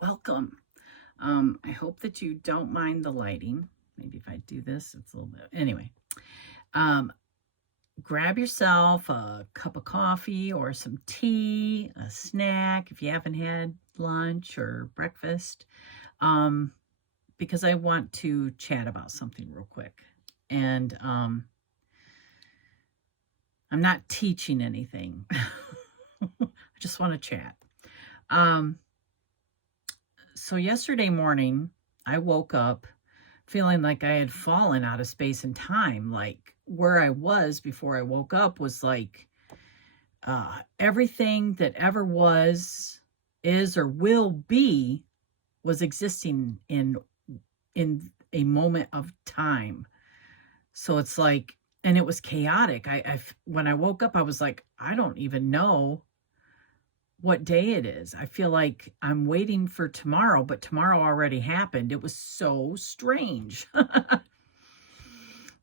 Welcome. I hope that you don't mind the lighting. Maybe if I do this, it's a little bit. Anyway, um, grab yourself a cup of coffee or some tea, a snack if you haven't had lunch or breakfast, um, because I want to chat about something real quick. And I'm not teaching anything, I just want to chat. Um, so, yesterday morning, I woke up feeling like I had fallen out of space and time. Like where I was before I woke up was like everything that ever was, is, or will be was existing in a moment of time. So it's like, and it was chaotic. When I woke up, I was like, I don't even know what day it is. I feel like I'm waiting for tomorrow, but tomorrow already happened. It was so strange.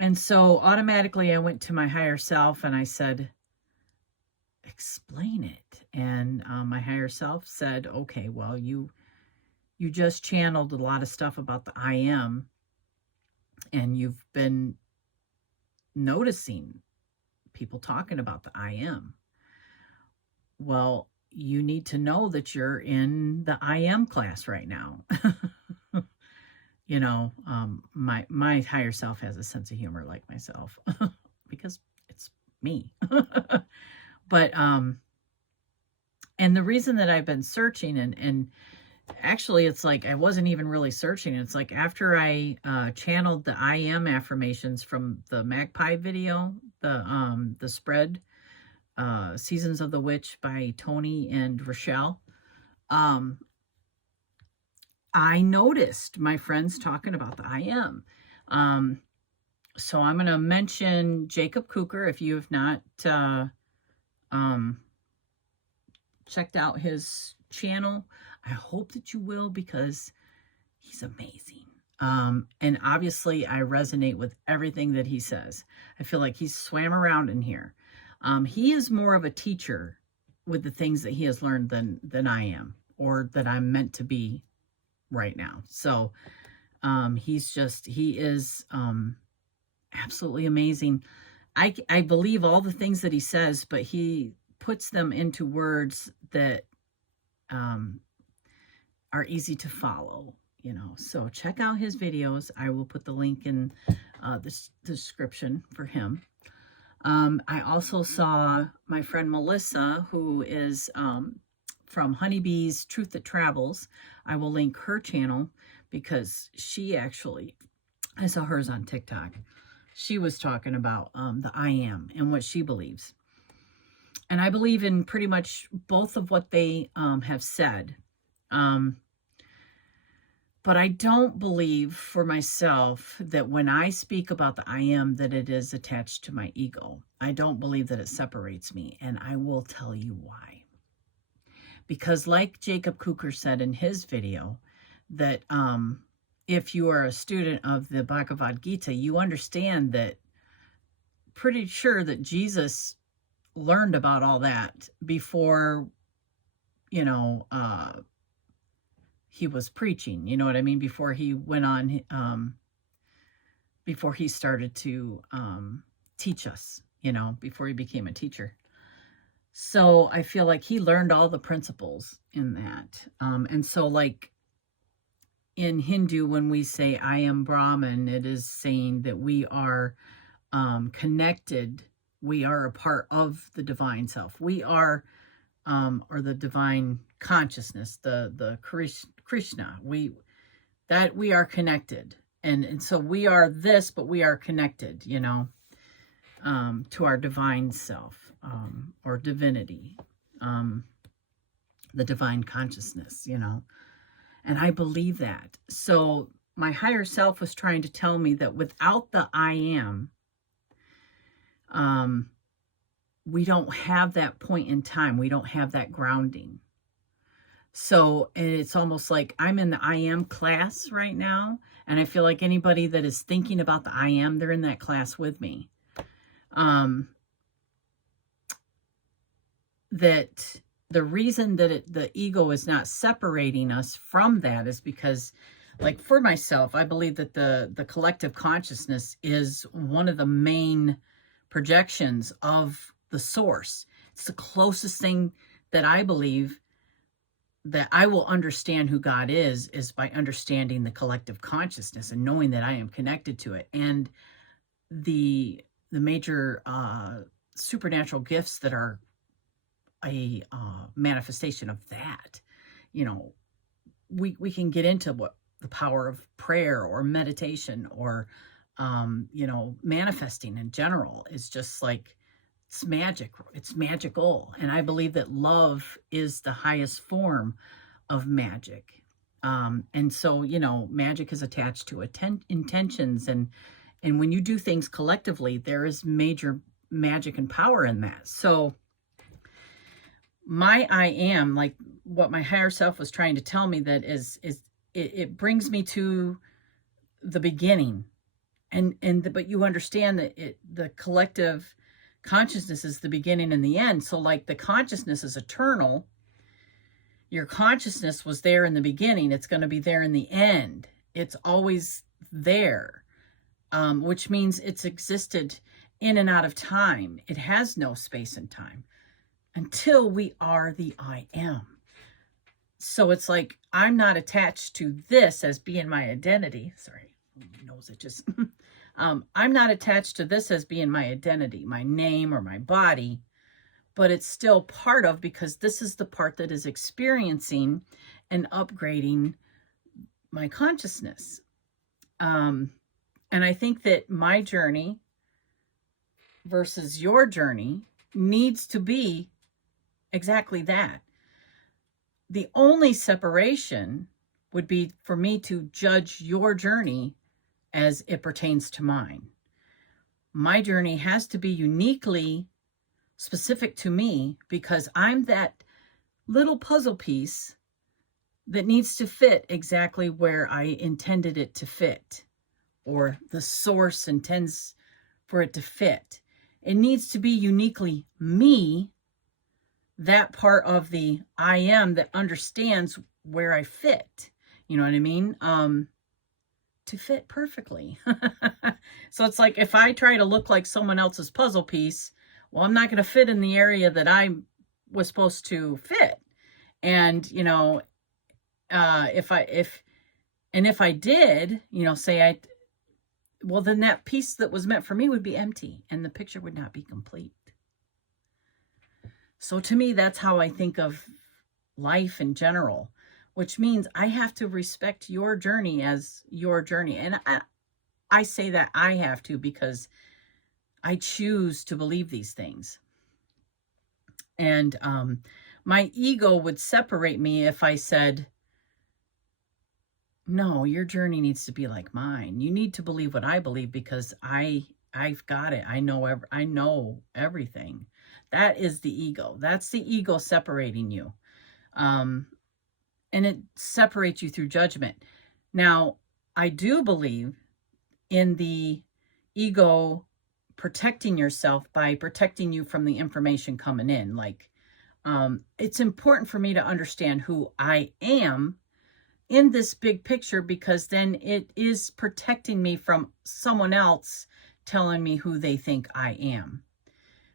And so automatically I went to my higher self and I said, explain it. And my higher self said, okay, well, you just channeled a lot of stuff about the I am, and you've been noticing people talking about the I am. Well, you need to know that you're in the I am class right now. My higher self has a sense of humor like myself because it's me. But and the reason that I've been searching, and actually it's like I wasn't even really searching. It's like after I channeled the I am affirmations from the Magpie video, the spread, Seasons of the Witch by Tony and Rochelle, um I noticed my friends talking about the I am. So I'm going to mention Jacob Cooker. If you have not um, checked out his channel, I hope that you will, because he's amazing. And obviously, I resonate with everything that he says. I feel like he's swam around in here. He is more of a teacher with the things that he has learned than I am, or that I'm meant to be right now. So he is absolutely amazing. I believe all the things that he says, but he puts them into words that um, are easy to follow, So check out his videos. I will put the link in the description for him. I also saw my friend Melissa, who is from Honeybee's Truth That Travels. I will link her channel because I saw hers on TikTok. She was talking about the I am and what she believes. And I believe in pretty much both of what they have said. But I don't believe for myself that when I speak about the I am, that it is attached to my ego. I don't believe that it separates me. And I will tell you why. Because like Jacob Cooker said in his video, that if you are a student of the Bhagavad Gita, you understand that, pretty sure that Jesus learned about all that before, he was preaching, you know what I mean? Before he went on, before he started to teach us, before he became a teacher. So I feel like he learned all the principles in that. And so, like in Hindu, when we say I am Brahman, it is saying that we are connected. We are a part of the divine self. We are, or the divine consciousness, the Krishna. We are connected, and so we are this, but we are connected, to our divine self, or divinity, the divine consciousness, and I believe that. So my higher self was trying to tell me that without the I am, we don't have that point in time. We don't have that grounding. So, and it's almost like I'm in the I am class right now. And I feel like anybody that is thinking about the I am, they're in that class with me. That the reason that the ego is not separating us from that is because, like for myself, I believe that the collective consciousness is one of the main projections of the source. It's the closest thing that I believe that I will understand who God is by understanding the collective consciousness and knowing that I am connected to it. And the major supernatural gifts that are a manifestation of that, you know, we can get into what the power of prayer or meditation or you know, manifesting in general is just like, it's magic. It's magical. And I believe that love is the highest form of magic. And so, you know, magic is attached to intentions. And when you do things collectively, there is major magic and power in that. So my I am, like what my higher self was trying to tell me, that it brings me to the beginning. But you understand that the collective consciousness is the beginning and the end. So like the consciousness is eternal. Your consciousness was there in the beginning. It's going to be there in the end. It's always there, which means it's existed in and out of time. It has no space and time until we are the I am. So it's like, I'm not attached to this as being my identity. Sorry, my nose itches. I'm not attached to this as being my identity, my name or my body, but it's still part of, because this is the part that is experiencing and upgrading my consciousness. And I think that my journey versus your journey needs to be exactly that. The only separation would be for me to judge your journey as it pertains to mine. My journey has to be uniquely specific to me, because I'm that little puzzle piece that needs to fit exactly where I intended it to fit, or the source intends for it to fit. It needs to be uniquely me, that part of the I am that understands where I fit. You know what I mean? To fit perfectly. So it's like, if I try to look like someone else's puzzle piece, well, I'm not going to fit in the area that I was supposed to fit. And, you know, if I did, you know, say well, then that piece that was meant for me would be empty and the picture would not be complete. So to me, that's how I think of life in general, which means I have to respect your journey as your journey. And I say that I have to, because I choose to believe these things. And my ego would separate me if I said, no, your journey needs to be like mine. You need to believe what I believe, because I've got it. I know everything. That is the ego. That's the ego separating you. And it separates you through judgment. Now, I do believe in the ego protecting yourself by protecting you from the information coming in. Like, it's important for me to understand who I am in this big picture, because then it is protecting me from someone else telling me who they think I am,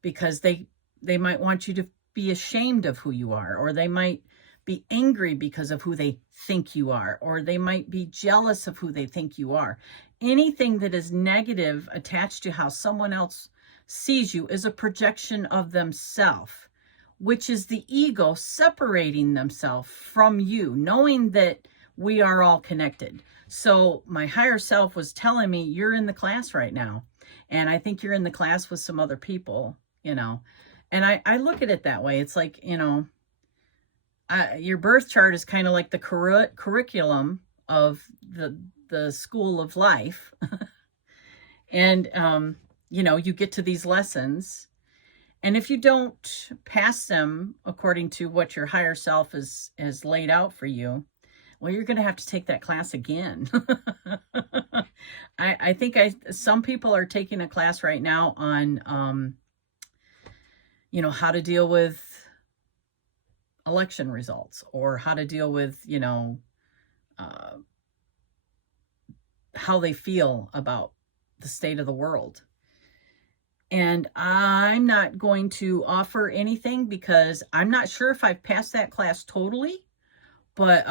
because they might want you to be ashamed of who you are, or they might be angry because of who they think you are, or they might be jealous of who they think you are. Anything that is negative attached to how someone else sees you is a projection of themselves, which is the ego separating themselves from you, knowing that we are all connected. So my higher self was telling me, you're in the class right now, and I think you're in the class with some other people, you know. And I look at it that way. It's like, you know, your birth chart is kind of like the curriculum of the school of life. And, you know, you get to these lessons. And if you don't pass them according to what your higher self has laid out for you, well, you're going to have to take that class again. I think some people are taking a class right now on, you know, how to deal with election results, or how to deal with, uh, how they feel about the state of the world. And I'm not going to offer anything because I'm not sure if I've passed that class totally, but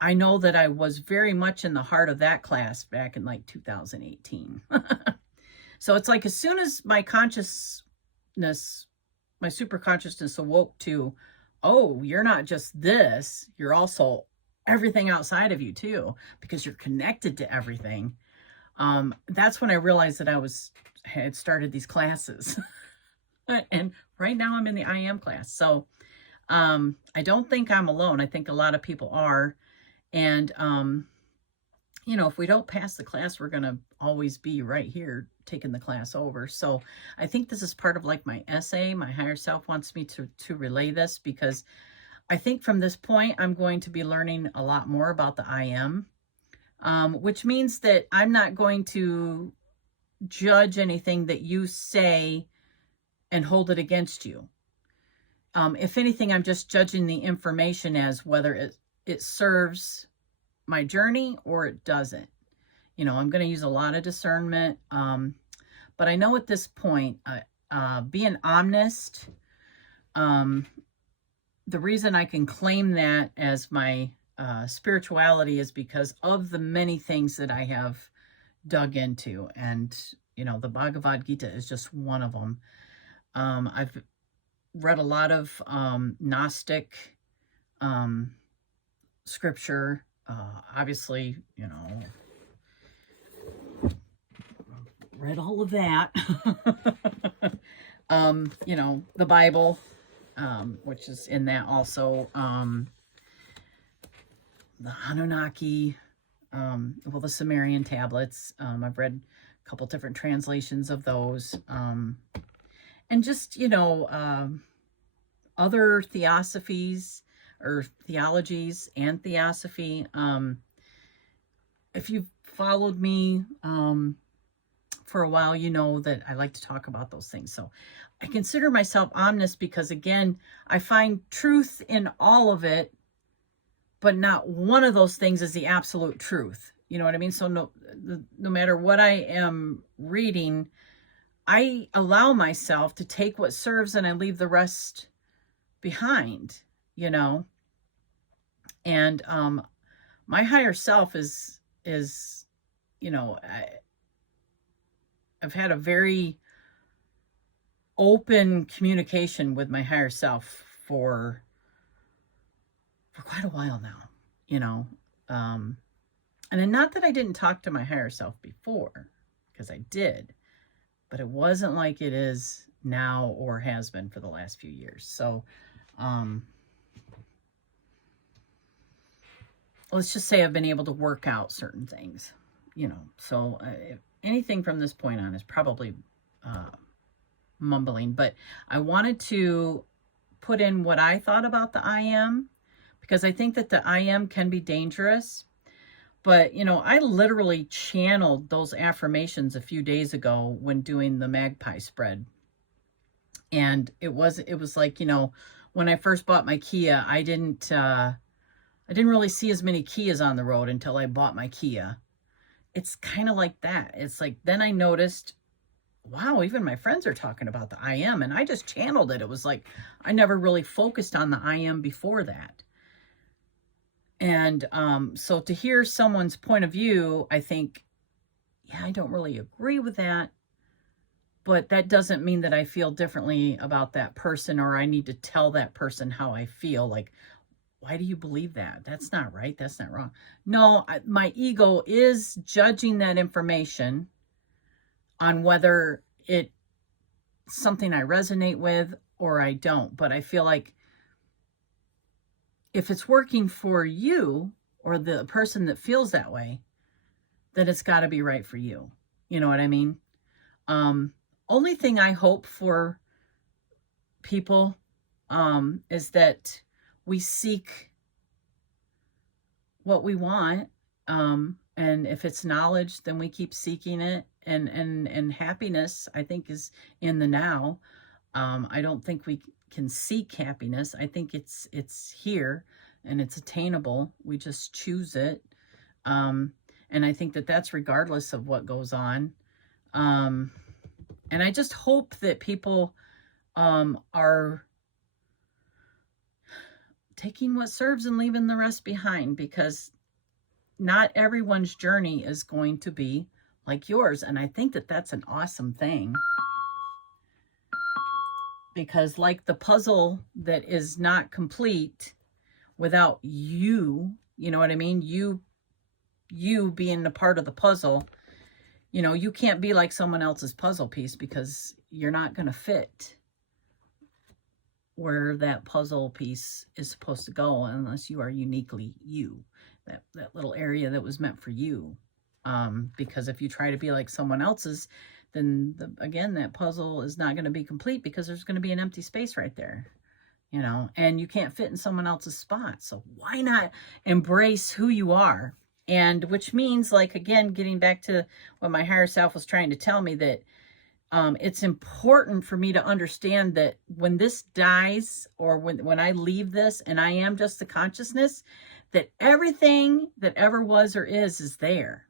I know that I was very much in the heart of that class back in like 2018. So it's like as soon as my consciousness, my super consciousness awoke to, oh, you're not just this, you're also everything outside of you too, because you're connected to everything. That's when I realized that I had started these classes. And right now I'm in the I Am class. So I don't think I'm alone. I think a lot of people are. And, if we don't pass the class, we're going to always be right here taking the class over. So I think this is part of like my essay. My higher self wants me to relay this, because I think from this point, I'm going to be learning a lot more about the I Am, which means that I'm not going to judge anything that you say and hold it against you. If anything, I'm just judging the information as whether it serves my journey or it doesn't. I'm going to use a lot of discernment. But I know at this point, being honest, the reason I can claim that as my spirituality is because of the many things that I have dug into. And, the Bhagavad Gita is just one of them. I've read a lot of Gnostic scripture. Obviously, read all of that. The Bible, which is in that also. The Anunnaki, the Sumerian tablets. I've read a couple different translations of those. And just, other theosophies or theologies and theosophy. If you've followed me for a while, you know that I like to talk about those things. So I consider myself omniscient because, again, I find truth in all of it, but not one of those things is the absolute truth. You know what I mean? So no matter what I am reading, I allow myself to take what serves and I leave the rest behind, and my higher self is I've had a very open communication with my higher self for quite a while now, and then not that I didn't talk to my higher self before, because I did, but it wasn't like it is now or has been for the last few years. So, let's just say I've been able to work out certain things, so anything from this point on is probably mumbling, but I wanted to put in what I thought about the I Am, because I think that the I Am can be dangerous. But, I literally channeled those affirmations a few days ago when doing the magpie spread. And it was like, when I first bought my Kia, I didn't really see as many Kias on the road until I bought my Kia. It's kind of like that. It's like, then I noticed, wow, even my friends are talking about the I Am, and I just channeled it. It was like, I never really focused on the I Am before that. And so to hear someone's point of view, I think, yeah, I don't really agree with that. But that doesn't mean that I feel differently about that person, or I need to tell that person how I feel. Like, why do you believe that? That's not right. That's not wrong. No, my ego is judging that information on whether it's something I resonate with or I don't. But I feel like if it's working for you or the person that feels that way, then it's got to be right for you. You know what I mean? Only thing I hope for people is that we seek what we want. And if it's knowledge, then we keep seeking it. And happiness, I think, is in the now. I don't think can seek happiness. I think it's here and it's attainable. We just choose it. And I think that that's regardless of what goes on. And I just hope that people are taking what serves and leaving the rest behind, because not everyone's journey is going to be like yours. And I think that that's an awesome thing, because like the puzzle that is not complete without you, you know what I mean? You being a part of the puzzle, you know, you can't be like someone else's puzzle piece, because you're not going to fit where that puzzle piece is supposed to go unless you are uniquely you, that little area that was meant for you. Because if you try to be like someone else's, then again, that puzzle is not going to be complete, because there's going to be an empty space right there, you know, and you can't fit in someone else's spot. So why not embrace who you are? And which means, like, again, getting back to what my higher self was trying to tell me, that it's important for me to understand that when this dies, or when I leave this and I am just the consciousness, that everything that ever was or is there.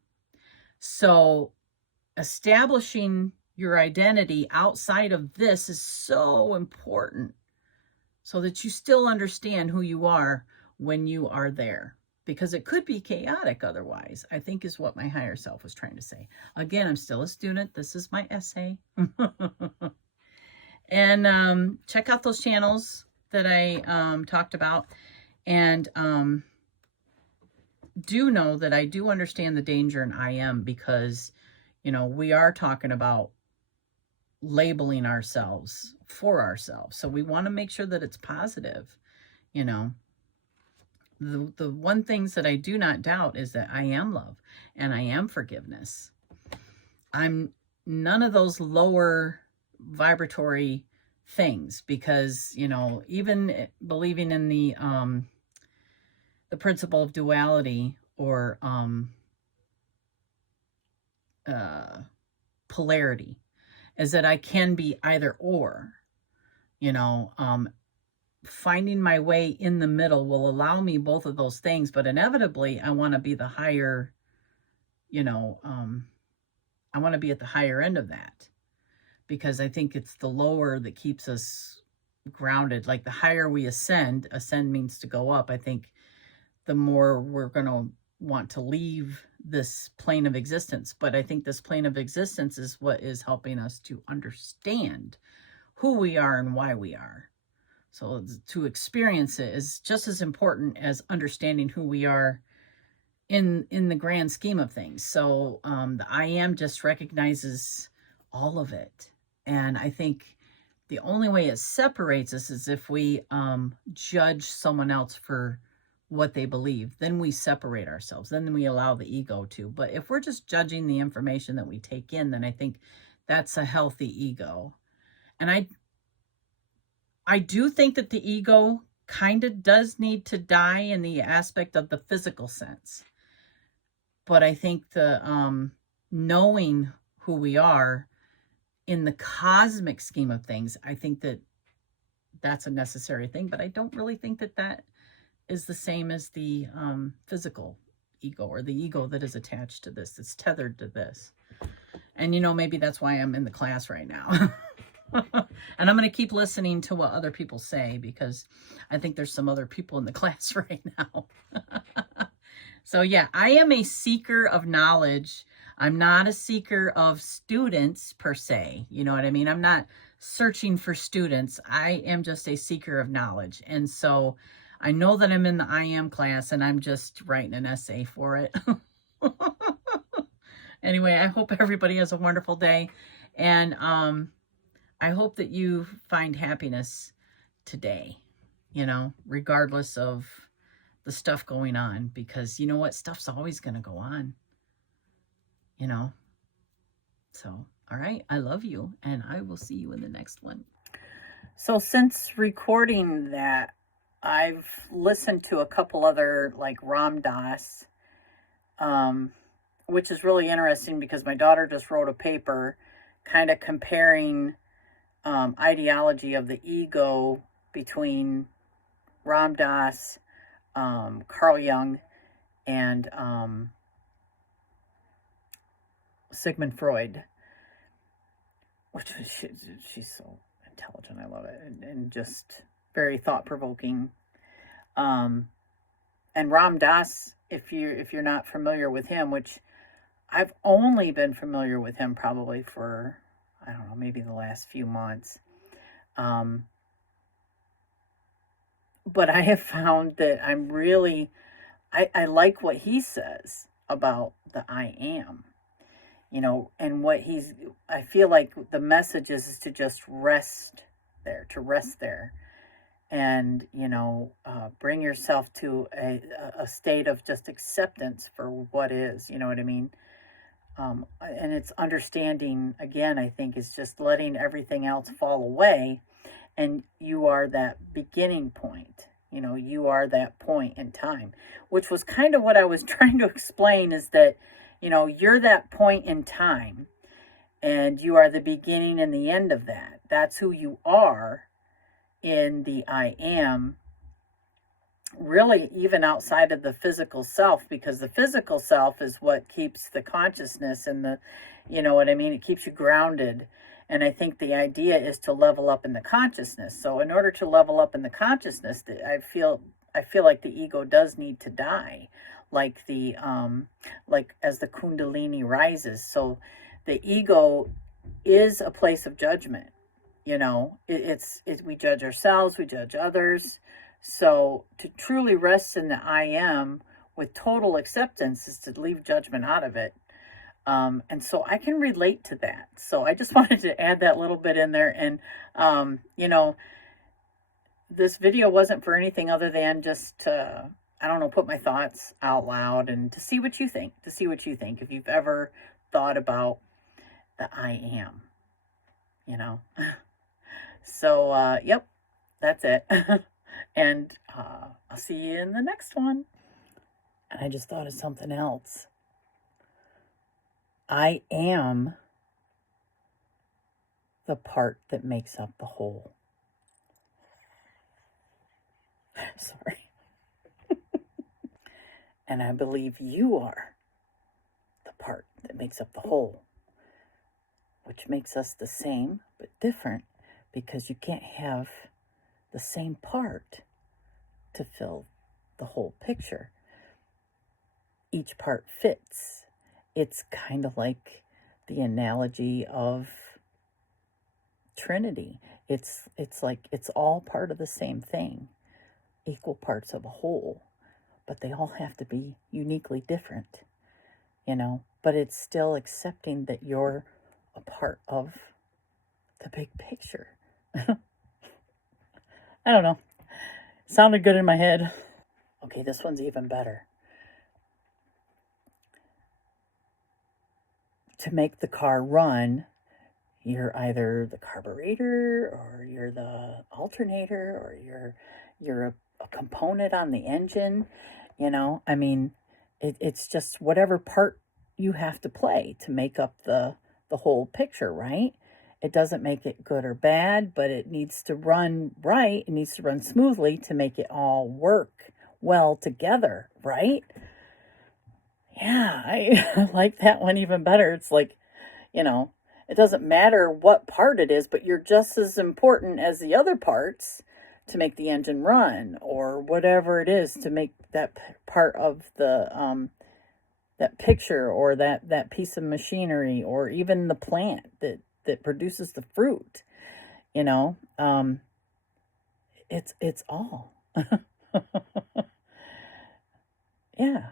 So establishing your identity outside of this is so important, so that you still understand who you are when you are there. Because it could be chaotic otherwise, I think, is what my higher self was trying to say. Again, I'm still a student. This is my essay. And check out those channels that I talked about. And do know that I do understand the danger in I am, because, you know, we are talking about labeling ourselves for ourselves. So we want to make sure that it's positive, you know. The one things that I do not doubt is that I am love and I am forgiveness. I'm none of those lower vibratory things, because, you know, even believing in the principle of duality, or polarity, is that I can be either or, you know. Finding my way in the middle will allow me both of those things, but inevitably I want to be the higher, you know, I want to be at the higher end of that, because I think it's the lower that keeps us grounded. Like the higher we ascend means to go up. I think the more we're going to want to leave this plane of existence. But I think this plane of existence is what is helping us to understand who we are and why we are. So to experience it is just as important as understanding who we are in the grand scheme of things. So the I am just recognizes all of it. And I think the only way it separates us is if we judge someone else for what they believe. Then we separate ourselves. Then we allow the ego to. But if we're just judging the information that we take in, then I think that's a healthy ego. And I do think that the ego kind of does need to die in the aspect of the physical sense. But I think the knowing who we are in the cosmic scheme of things, I think that that's a necessary thing. But I don't really think that that is the same as the physical ego, or the ego that is attached to this, that's tethered to this. And, you know, maybe that's why I'm in the class right now. And I'm going to keep listening to what other people say, because I think there's some other people in the class right now. So yeah, I am a seeker of knowledge. I'm not a seeker of students per se. You know what I mean? I'm not searching for students. I am just a seeker of knowledge. And so I know that I'm in the I am class, and I'm just writing an essay for it. Anyway, I hope everybody has a wonderful day. And I hope that you find happiness today, you know, regardless of the stuff going on, because you know what? Stuff's always going to go on, you know. So, all right. I love you, and I will see you in the next one. So since recording that, I've listened to a couple other, like Ram Dass, which is really interesting, because my daughter just wrote a paper kind of comparing ideology of the ego between Ram Dass, Carl Jung, and Sigmund Freud, which she's so intelligent. I love it, and just very thought provoking. And Ram Dass, if you're not familiar with him, which I've only been familiar with him probably for, I don't know, maybe the last few months. But I have found that I like what he says about the I am, and I feel like the message is to just rest there, and, bring yourself to a state of just acceptance for what is, you know what I mean? And it's understanding, again, I think, is just letting everything else fall away. And you are that beginning point. You are that point in time, which was kind of what I was trying to explain, is that, you're that point in time, and you are the beginning and the end of that. That's who you are in the I am, really, even outside of the physical self, because the physical self is what keeps the consciousness and you know what I mean? It keeps you grounded. And I think the idea is to level up in the consciousness. So in order to level up in the consciousness, I feel like the ego does need to die, like like as the Kundalini rises. So the ego is a place of judgment. We judge ourselves, we judge others. So to truly rest in the I am with total acceptance is to leave judgment out of it. And so I can relate to that. So I just wanted to add that little bit in there. And, this video wasn't for anything other than just to, I don't know, put my thoughts out loud and to see what you think, if you've ever thought about the I am, So, yep, that's it. And I'll see you in the next one. And I just thought of something else. I am the part that makes up the whole. Sorry. And I believe you are the part that makes up the whole, which makes us the same but different, because you can't have the same part to fill the whole picture. Each part fits. It's kind of like the analogy of Trinity. It's like it's all part of the same thing, equal parts of a whole, but they all have to be uniquely different, but it's still accepting that you're a part of the big picture. I don't know. Sounded good in my head. Okay, this one's even better. To make the car run, you're either the carburetor, or you're the alternator, or you're a component on the engine. It's just whatever part you have to play to make up the whole picture, right? It doesn't make it good or bad, but it needs to run right. It needs to run smoothly to make it all work well together, right? Yeah, I like that one even better. It's like, it doesn't matter what part it is, but you're just as important as the other parts to make the engine run, or whatever it is to make that part of the that picture, or that piece of machinery, or even the plant that produces the fruit. It's all. Yeah.